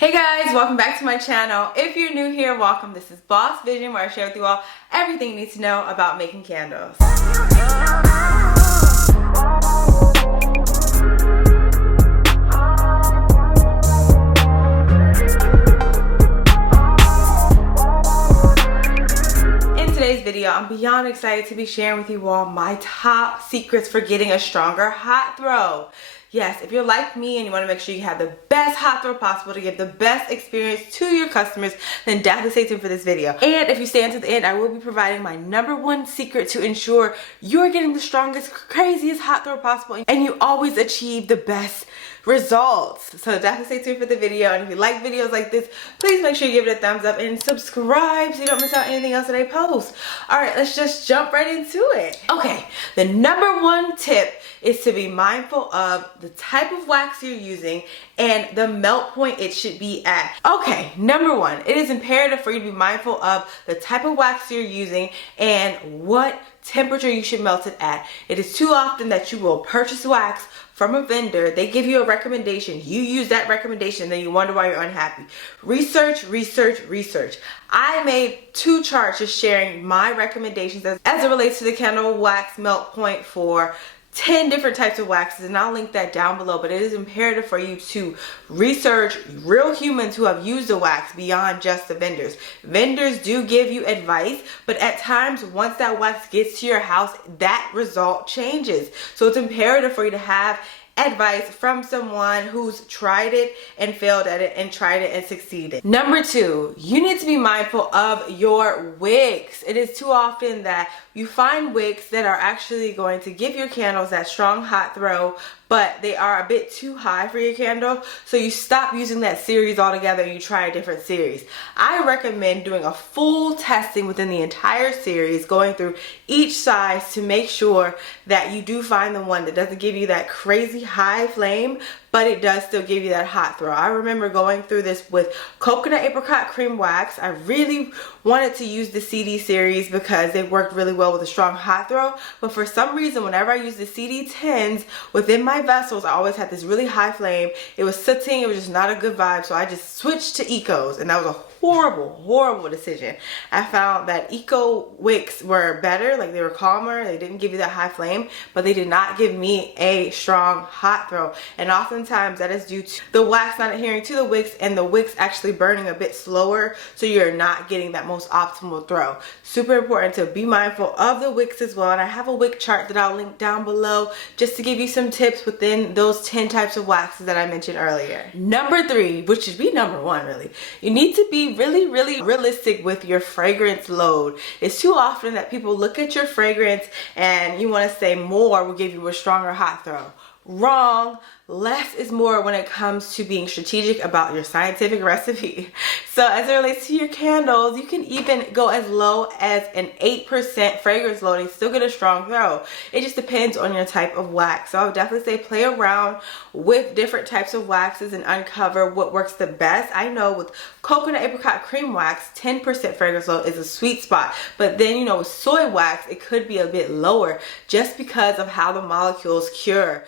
Hey guys, welcome back to my channel. If you're new here, welcome. This is Boss Vision, where I share with you all everything you need to know about making candles. In today's video, I'm beyond excited to be sharing with you all my top secrets for getting a stronger hot throw. Yes, if you're like me and you want to make sure you have the best hot throw possible to give the best experience to your customers, then definitely stay tuned for this video. And if you stay until the end, I will be providing my #1 secret to ensure you're getting the strongest, craziest hot throw possible and you always achieve the best results. So definitely stay tuned for the video, and if you like videos like this, please make sure you give it a thumbs up and subscribe so you don't miss out on anything else that I post. Alright, let's just jump right into it. Okay, the #1 tip is to be mindful of the type of wax you're using and the melt point it should be at. Okay, #1, it is imperative for you to be mindful of the type of wax you're using and what temperature you should melt it at. It is too often that you will purchase wax from a vendor, they give you a recommendation, you use that recommendation, then you wonder why you're unhappy. Research, research, research. I made 2 charts just sharing my recommendations as it relates to the candle wax melt point for 10 different types of waxes, and I'll link that down below. But it is imperative for you to research real humans who have used the wax beyond just the vendors. Vendors do give you advice, but at times once that wax gets to your house, that result changes. So it's imperative for you to have advice from someone who's tried it and failed at it and tried it and succeeded. #2, you need to be mindful of your wicks. It is too often that you find wicks that are actually going to give your candles that strong hot throw, but they are a bit too high for your candle, so you stop using that series altogether and you try a different series. I recommend doing a full testing within the entire series, going through each size to make sure that you do find the one that doesn't give you that crazy high flame, but it does still give you that hot throw. I remember going through this with coconut apricot cream wax. I really wanted to use the CD series because they worked really well with a strong hot throw, but for some reason whenever I used the CD10s within my vessels, I always had this really high flame. It was sooting, it was just not a good vibe, so I just switched to Ecos, and that was a horrible decision. I found that Eco wicks were better, like they were calmer, they didn't give you that high flame, but they did not give me a strong hot throw. And oftentimes that is due to the wax not adhering to the wicks and the wicks actually burning a bit slower, so you're not getting that most optimal throw. Super important to be mindful of the wicks as well, and I have a wick chart that I'll link down below just to give you some tips within those 10 types of waxes that I mentioned earlier. #3, which should be #1 really, you need to be really realistic with your fragrance load. It's too often that people look at your fragrance and you want to say more will give you a stronger hot throw. Wrong. Less is more when it comes to being strategic about your scientific recipe. So as it relates to your candles, you can even go as low as an 8% fragrance load and still get a strong throw. It just depends on your type of wax. So I would definitely say play around with different types of waxes and uncover what works the best. I know with coconut apricot cream wax, 10% fragrance load is a sweet spot. But then, you know, with soy wax, it could be a bit lower just because of how the molecules cure.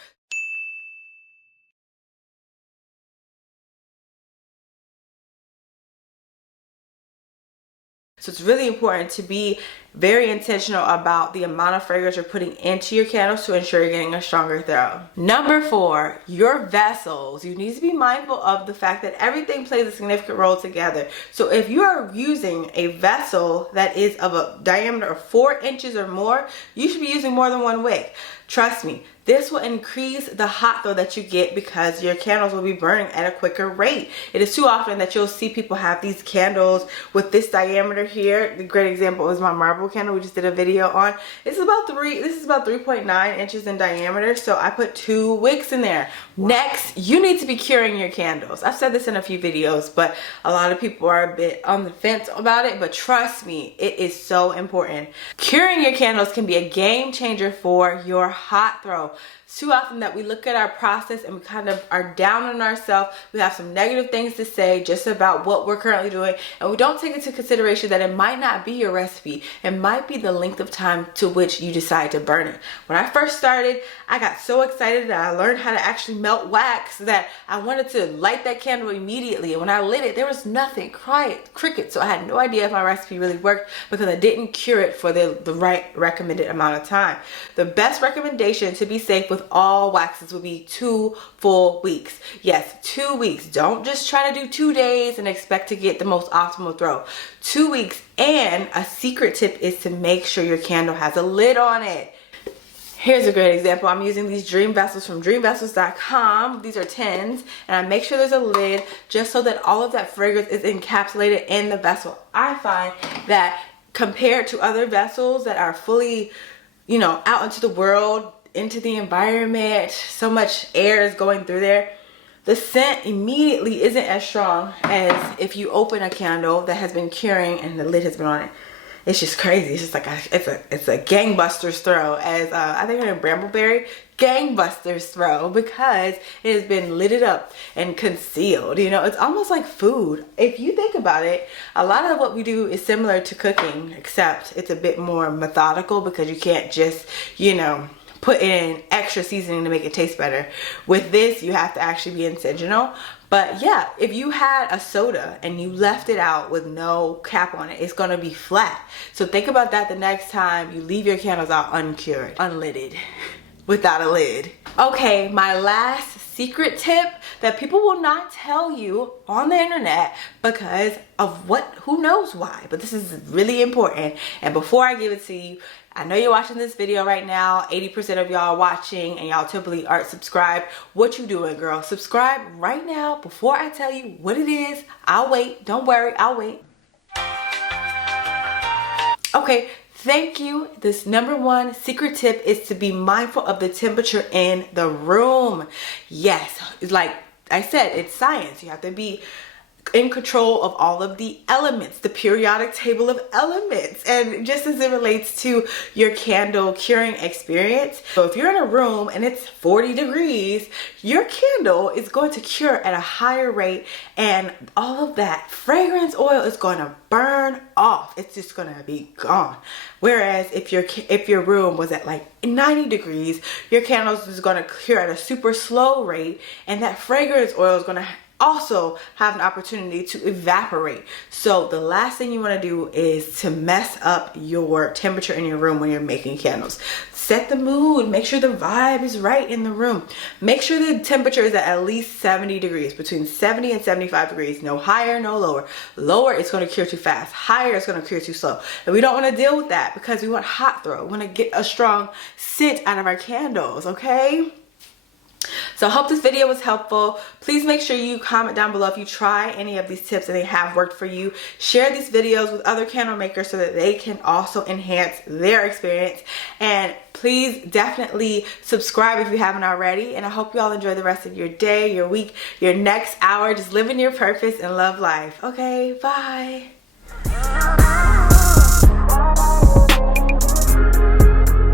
So it's really important to be very intentional about the amount of fragrance you're putting into your candles to ensure you're getting a stronger throw. #4, your vessels. You need to be mindful of the fact that everything plays a significant role together. So if you are using a vessel that is of a diameter of 4 inches or more, you should be using more than 1 wick. Trust me, this will increase the hot throw that you get because your candles will be burning at a quicker rate. It is too often that you'll see people have these candles with this diameter here. The great example is my marble candle we just did a video on. This is about 3.9 inches in diameter, so I put 2 wicks in there. Next, you need to be curing your candles. I've said this in a few videos, but a lot of people are a bit on the fence about it, but trust me, it is so important. Curing your candles can be a game changer for your hot throw. It's too often that we look at our process and we kind of are down on ourselves. We have some negative things to say just about what we're currently doing, and we don't take into consideration that it might not be your recipe. It might be the length of time to which you decide to burn it. When I first started, I got so excited that I learned how to actually melt wax that I wanted to light that candle immediately. And when I lit it, there was nothing, cricket. So I had no idea if my recipe really worked because I didn't cure it for the right recommended amount of time. The best recommendation to be safe with all waxes would be 2 full weeks. Yes, 2 weeks. Don't just try to do 2 days and expect to get the most optimal throw. 2 weeks. And a secret tip is to make sure your candle has a lid on it. Here's a great example. I'm using these dream vessels from dreamvessels.com. These are tins, and I make sure there's a lid just so that all of that fragrance is encapsulated in the vessel. I find that compared to other vessels that are fully, out into the world, into the environment, so much air is going through there, the scent immediately isn't as strong as if you open a candle that has been curing and the lid has been on it. It's just crazy. It's just like it's a gangbusters throw, as I think in Brambleberry, gangbusters throw, because it has been lidded up and concealed. It's almost like food. If you think about it, a lot of what we do is similar to cooking, except it's a bit more methodical because you can't just, put in extra seasoning to make it taste better. With this, you have to actually be intentional. But yeah, if you had a soda and you left it out with no cap on it, it's gonna be flat. So think about that the next time you leave your candles out uncured, unlidded, without a lid. Okay, my last secret tip that people will not tell you on the internet because of who knows why, but this is really important. And before I give it to you, I know you're watching this video right now. 80% of y'all are watching and y'all typically aren't subscribed. What you doing, girl? Subscribe right now before I tell you what it is. I'll wait. Don't worry, I'll wait. Okay, thank you. This #1 secret tip is to be mindful of the temperature in the room. Yes, like I said, it's science. You have to be in control of all of the elements, the periodic table of elements, and just as it relates to your candle curing experience. So if you're in a room and it's 40 degrees, your candle is going to cure at a higher rate, and all of that fragrance oil is going to burn off. It's just going to be gone. Whereas if your room was at like 90 degrees, your candles is going to cure at a super slow rate, and that fragrance oil is going to also have an opportunity to evaporate. So the last thing you want to do is to mess up your temperature in your room when you're making candles. Set the mood, make sure the vibe is right in the room. Make sure the temperature is at least 70 degrees, between 70 and 75 degrees, no higher, no lower. Lower, it's going to cure too fast. Higher, it's going to cure too slow. And we don't want to deal with that because we want hot throw. We want to get a strong scent out of our candles, okay? So I hope this video was helpful. Please make sure you comment down below if you try any of these tips and they have worked for you. Share these videos with other candle makers so that they can also enhance their experience. And please definitely subscribe if you haven't already. And I hope you all enjoy the rest of your day, your week, your next hour. Just living your purpose and love life. Okay, bye.